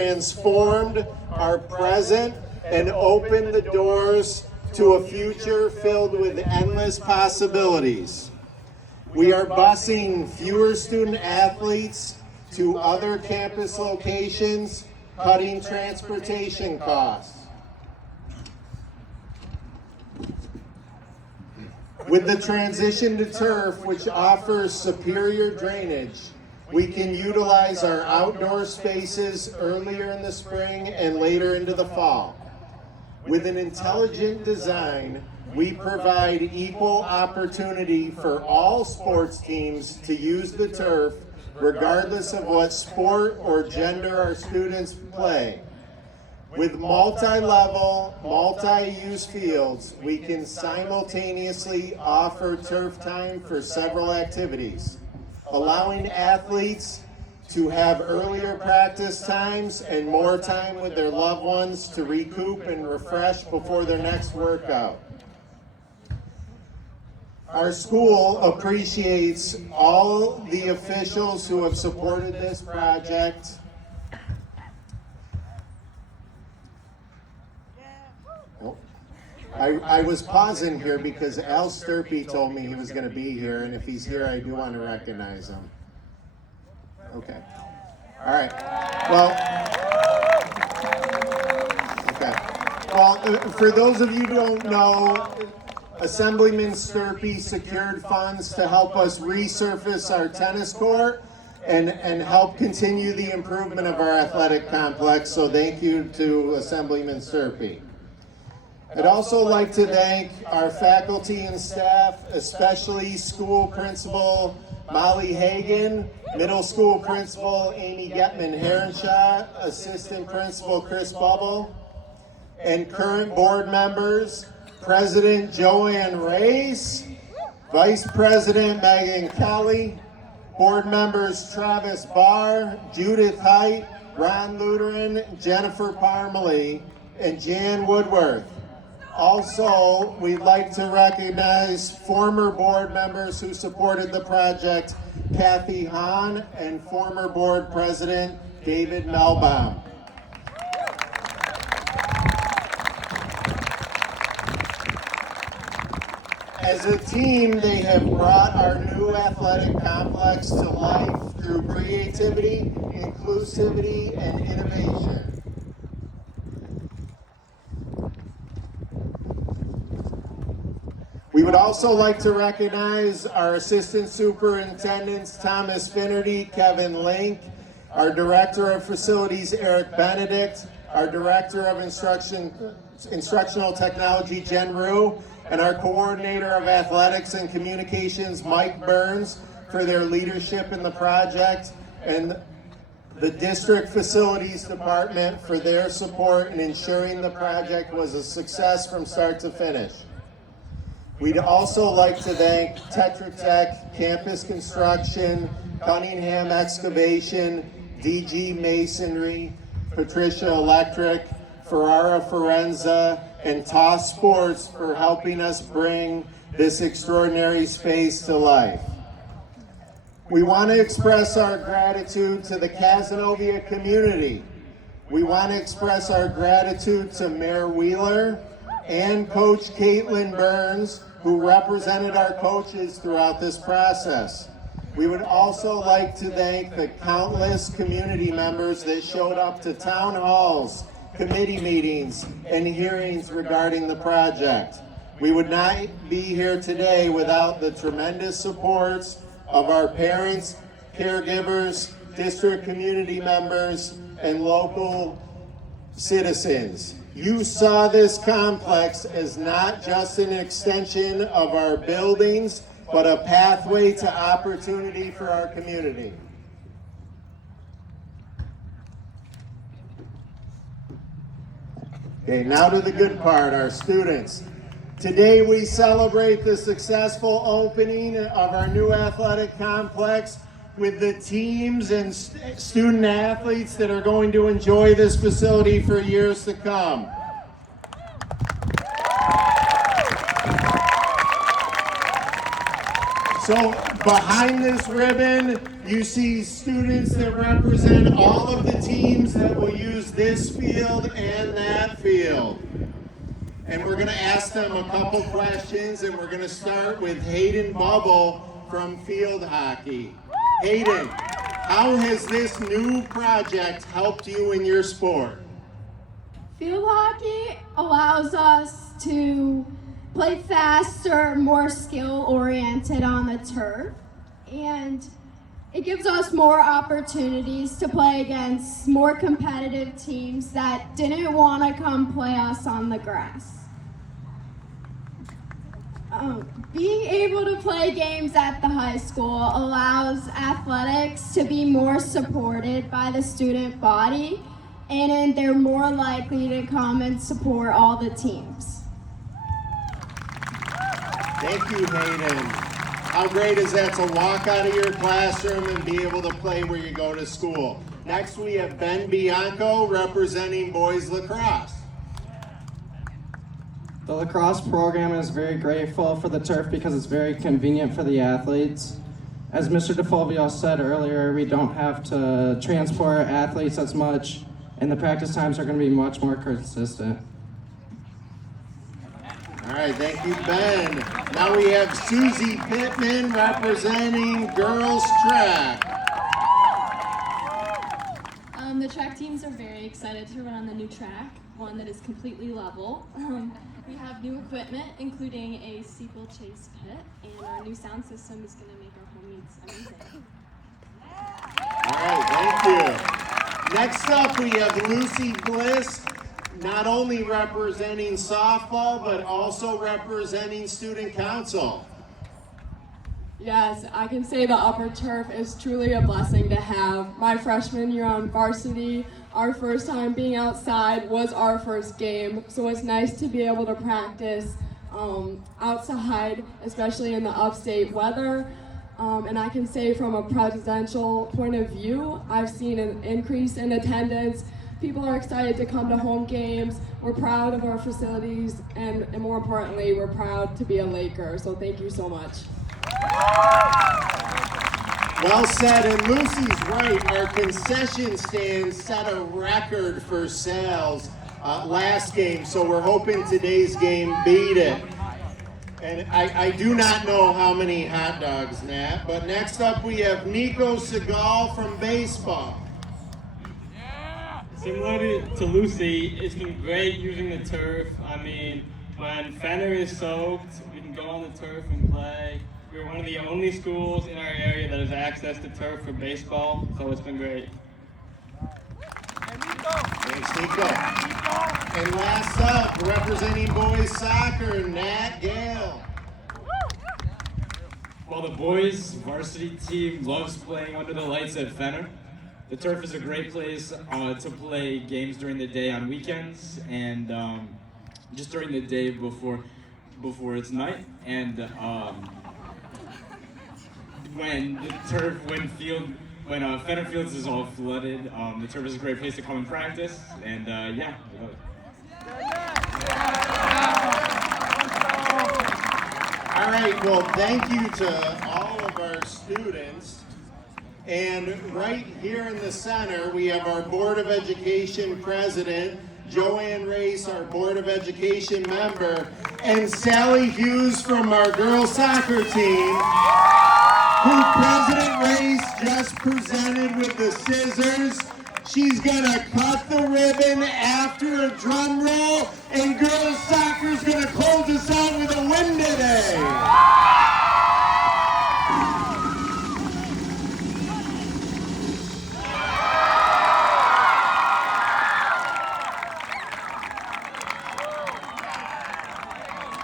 transformed our present and opened the doors to a future filled with endless possibilities. We are busing fewer student athletes to other campus locations, cutting transportation costs. With the transition to turf, which offers superior drainage, we can utilize our outdoor spaces earlier in the spring and later into the fall. With an intelligent design, we provide equal opportunity for all sports teams to use the turf, regardless of what sport or gender our students play. With multi-level, multi-use fields, we can simultaneously offer turf time for several activities, allowing athletes to have earlier practice times and more time with their loved ones to recoup and refresh before their next workout. Our school appreciates all the officials who have supported this project. I was pausing here because Al Sturpey told me he was going to be here, and if he's here, I do want to recognize him. Okay. All right. Well, okay. Well, for those of you who don't know, Assemblyman Sturpey secured funds to help us resurface our tennis court and help continue the improvement of our athletic complex. So thank you to Assemblyman Sturpey. I'd also like to thank our faculty and staff, especially school principal Molly Hagan, middle school principal Amy Getman-Herenshaw, assistant principal Chris Bubble, and current board members, President Joanne Reyes, Vice President Megan Kelly, board members Travis Barr, Judith Height, Ron Lutheran, Jennifer Parmalee, and Jan Woodworth. Also, we'd like to recognize former board members who supported the project, Kathy Hahn, and former board president, David Melbaum. As a team, they have brought our new athletic complex to life through creativity, inclusivity, and innovation. We would also like to recognize our assistant superintendents, Thomas Finnerty, Kevin Link, our director of facilities, Eric Benedict, our director of instructional technology, Jen Rue, and our coordinator of athletics and communications, Mike Burns, for their leadership in the project, and the district facilities department for their support in ensuring the project was a success from start to finish. We'd also like to thank Tetra Tech, Campus Construction, Cunningham Excavation, DG Masonry, Patricia Electric, Ferrara Forenza, and Toss Sports for helping us bring this extraordinary space to life. We want to express our gratitude to the Cazenovia community. We want to express our gratitude to Mayor Wheeler and Coach Caitlin Burns, who represented our coaches throughout this process. We would also like to thank the countless community members that showed up to town halls, committee meetings, and hearings regarding the project. We would not be here today without the tremendous supports of our parents, caregivers, district community members, and local citizens. You saw this complex as not just an extension of our buildings, but a pathway to opportunity for our community. Okay, now to the good part, our students. Today we celebrate the successful opening of our new athletic complex with the teams and student athletes that are going to enjoy this facility for years to come. So behind this ribbon, you see students that represent all of the teams that will use this field and that field. And we're gonna ask them a couple questions, and we're gonna start with Hayden Bubble from field hockey. Hayden, how has this new project helped you in your sport? Field hockey allows us to play faster, more skill-oriented on the turf, and it gives us more opportunities to play against more competitive teams that didn't want to come play us on the grass. Being able to play games at the high school allows athletics to be more supported by the student body, and then they're more likely to come and support all the teams. Thank you, Hayden. How great is that to walk out of your classroom and be able to play where you go to school? Next, we have Ben Bianco representing boys lacrosse. The lacrosse program is very grateful for the turf because it's very convenient for the athletes. As Mr. DeFulvio said earlier, we don't have to transport athletes as much, and the practice times are going to be much more consistent. All right, thank you, Ben. Now we have Susie Pittman representing girls track. The track teams are very excited to run on the new track, one that is completely level. We have new equipment, including a steeplechase pit, and our new sound system is going to make our home meets amazing. All right, thank you. Next up, we have Lucy Bliss, not only representing softball, but also representing student council. Yes, I can say the upper turf is truly a blessing to have. My freshman year on varsity, our first time being outside was our first game, so it's nice to be able to practice outside, especially in the upstate weather. And I can say from a presidential point of view, I've seen an increase in attendance. People are excited to come to home games. We're proud of our facilities, and more importantly, we're proud to be a Laker, so thank you so much. Well said, and Lucy's right. Our concession stand set a record for sales last game, so we're hoping today's game beat it. And I do not know how many hot dogs, Nat, but next up we have Nico Segal from baseball. Similar to Lucy, it's been great using the turf. I mean, when Fenner is soaked, we can go on the turf and play. We're one of the only schools in our area that has access to turf for baseball, so it's been great. Thanks, Nico. And last up, representing boys soccer, Nat Gale. Well, the boys varsity team loves playing under the lights at Fenner. The turf is a great place to play games during the day on weekends and just during the day before it's night. And when Fenner Fields is all flooded, the turf is a great place to come and practice. And yeah, we love it. All right, well, thank you to all of our students. And right here in the center, we have our Board of Education President, Joanne Race, our Board of Education member, and Sally Hughes from our girls soccer team, who President Race just presented with the scissors. She's gonna cut the ribbon after a drum roll, and girls soccer's gonna close us out with a win today.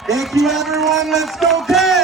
Thank you, everyone. Let's go, Cavs!